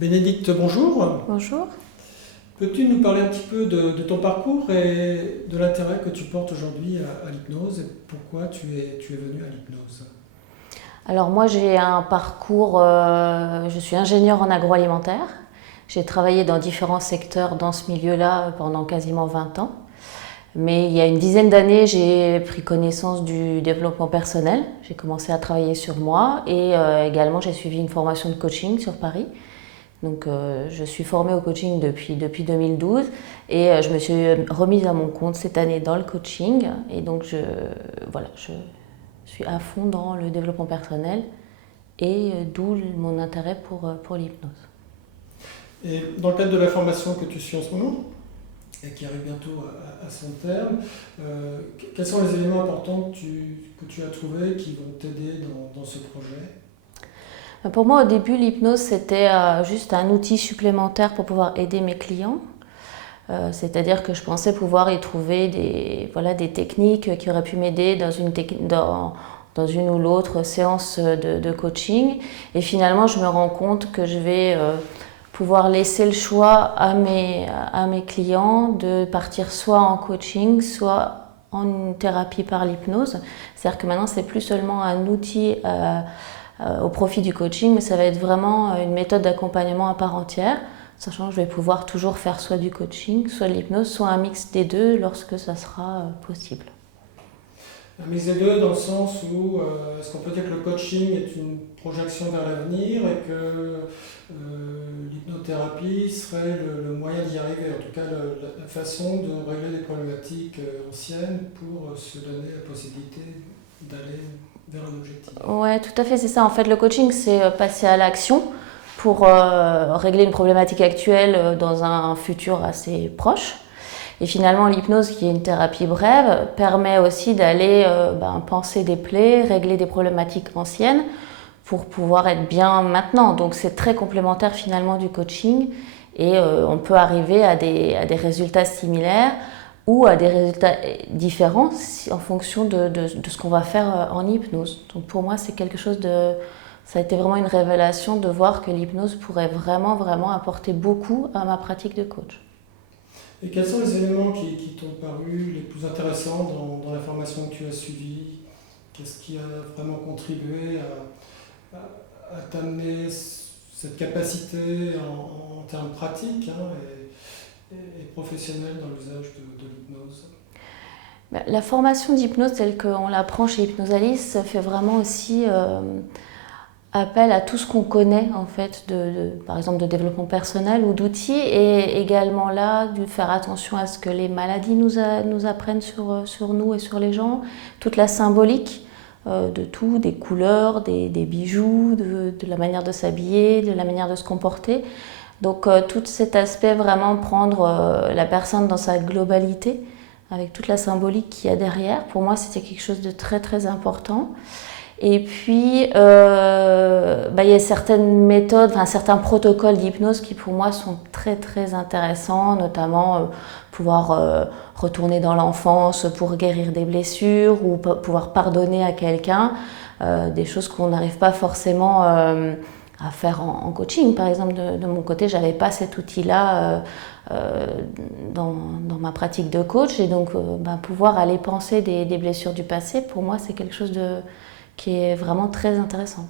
Bénédicte, bonjour. Bonjour. Peux-tu nous parler un petit peu de ton parcours et de l'intérêt que tu portes aujourd'hui à l'hypnose et pourquoi tu es venu à l'hypnose? Alors moi j'ai un parcours, je suis ingénieure en agroalimentaire. J'ai travaillé dans différents secteurs dans ce milieu-là pendant quasiment 20 ans. Mais il y a une dizaine d'années, j'ai pris connaissance du développement personnel. J'ai commencé à travailler sur moi et également j'ai suivi une formation de coaching sur Paris. Donc je suis formée au coaching depuis 2012 et je me suis remise à mon compte cette année dans le coaching. Et donc je suis à fond dans le développement personnel et d'où mon intérêt pour l'hypnose. Et dans le cadre de la formation que tu suis en ce moment et qui arrive bientôt à son terme, quels sont les éléments importants que tu as trouvés qui vont t'aider dans ce projet? Pour moi, au début, l'hypnose, c'était juste un outil supplémentaire pour pouvoir aider mes clients. C'est-à-dire que je pensais pouvoir y trouver des techniques qui auraient pu m'aider dans une ou l'autre séance de coaching. Et finalement, je me rends compte que je vais pouvoir laisser le choix à mes clients de partir soit en coaching, soit en thérapie par l'hypnose. C'est-à-dire que maintenant, c'est plus seulement un outil au profit du coaching, mais ça va être vraiment une méthode d'accompagnement à part entière, sachant que je vais pouvoir toujours faire soit du coaching, soit de l'hypnose, soit un mix des deux lorsque ça sera possible. Un mix des deux dans le sens où est-ce qu'on peut dire que le coaching est une projection vers l'avenir et que l'hypnothérapie serait le moyen d'y arriver, en tout cas la façon de régler des problématiques anciennes pour se donner la possibilité d'aller vers un objectif. Ouais, tout à fait, c'est ça. En fait, le coaching, c'est passer à l'action pour régler une problématique actuelle dans un futur assez proche. Et finalement, l'hypnose, qui est une thérapie brève, permet aussi d'aller penser des plaies, régler des problématiques anciennes pour pouvoir être bien maintenant. Donc c'est très complémentaire finalement du coaching et on peut arriver à des résultats similaires ou à des résultats différents en fonction de ce qu'on va faire en hypnose. Donc pour moi, c'est quelque chose de... Ça a été vraiment une révélation de voir que l'hypnose pourrait vraiment, vraiment apporter beaucoup à ma pratique de coach. Et quels sont les éléments qui t'ont paru les plus intéressants dans la formation que tu as suivie? Qu'est-ce qui a vraiment contribué à t'amener cette capacité en termes pratiques et professionnels dans l'usage de l'hypnose? La formation d'hypnose telle qu'on l'apprend chez Hypnosalis fait vraiment aussi appel à tout ce qu'on connaît en fait par exemple de développement personnel ou d'outils et également là de faire attention à ce que les maladies nous apprennent sur nous et sur les gens, toute la symbolique de tout, des couleurs, des bijoux, de la manière de s'habiller, de la manière de se comporter. Donc tout cet aspect vraiment prendre la personne dans sa globalité avec toute la symbolique qu'il y a derrière, pour moi c'était quelque chose de très très important. Et puis, il y a certaines méthodes, enfin, certains protocoles d'hypnose qui pour moi sont très très intéressants, notamment pouvoir retourner dans l'enfance pour guérir des blessures ou pouvoir pardonner à quelqu'un, des choses qu'on n'arrive pas forcément à faire en coaching. Par exemple, de mon côté, je n'avais pas cet outil-là dans ma pratique de coach et donc pouvoir aller penser des blessures du passé, pour moi, c'est quelque chose qui est vraiment très intéressant.